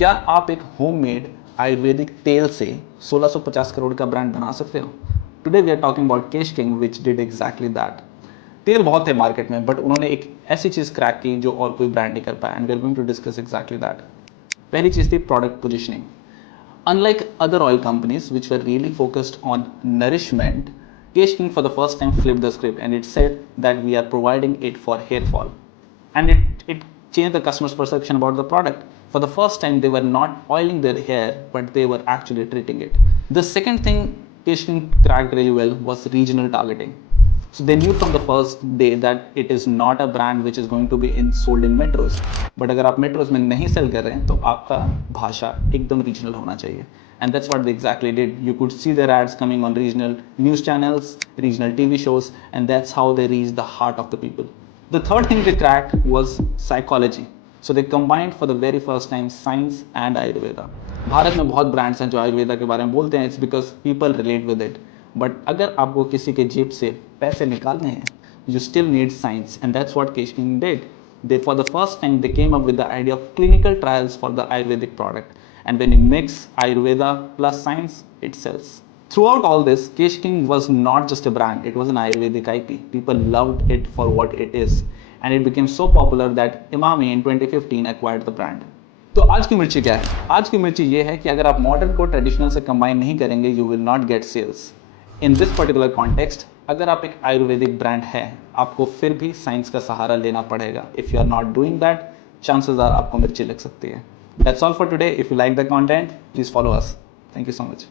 क्या आप एक होममेड आयुर्वेदिक तेल से 1650 करोड़ का ब्रांड बना सकते हो? Today we are talking about Kesh king which did exactly that. तेल बहुत थे मार्केट में, बट उन्होंने एक ऐसी चीज़ क्रैक की जो और कोई ब्रांड नहीं कर पाया, and we are going to discuss exactly that. पहली चीज़ थी product positioning. Unlike other oil companies which were really focused on nourishment, Kesh King for the first time flipped the script and it said that we are providing it for hair fall. And it changed the customer's perception about the product. For the first time, they were not oiling their hair, but they were actually treating it. The second thing Kesh King cracked really well was regional targeting. So they knew from the first day that it is not a brand which is going to be sold in metros. But अगर आप metros में नहीं sell कर रहे हैं तो आपका भाषा एकदम regional होना चाहिए. And that's what they exactly did. You could see their ads coming on regional news channels, regional TV shows, and that's how they reached the heart of the people. The third thing they cracked was psychology. So they combined for the very first time science and Ayurveda. Bharat में बहुत brands हैं जो आयुर्वेदा के बारे में बोलते हैं. It's because people relate with it. But अगर आपको किसी के जेब से पैसे निकालने हैं, you still need science, and that's what Kesh king did. They for the first time they came up with the idea of clinical trials for the Ayurvedic product, and when you mix Ayurveda plus science, it sells. Throughout all this, Kesh King was not just a brand; it was an Ayurvedic IP. People loved it for what it is, and it became so popular that Imami in 2015 acquired the brand. तो आज की मिर्ची क्या है? आज की मिर्ची ये है कि अगर आप मॉडर्न को ट्रेडिशनल से कंबाइन नहीं करेंगे, you will not get sales. In this particular context, अगर आप एक आयुर्वेदिक ब्रांड है, आपको फिर भी साइंस का सहारा लेना पड़ेगा. If you are not doing that, chances are आपको मिर्ची लग सकती है. That's all for today. If you like the content, please follow us. Thank you so much.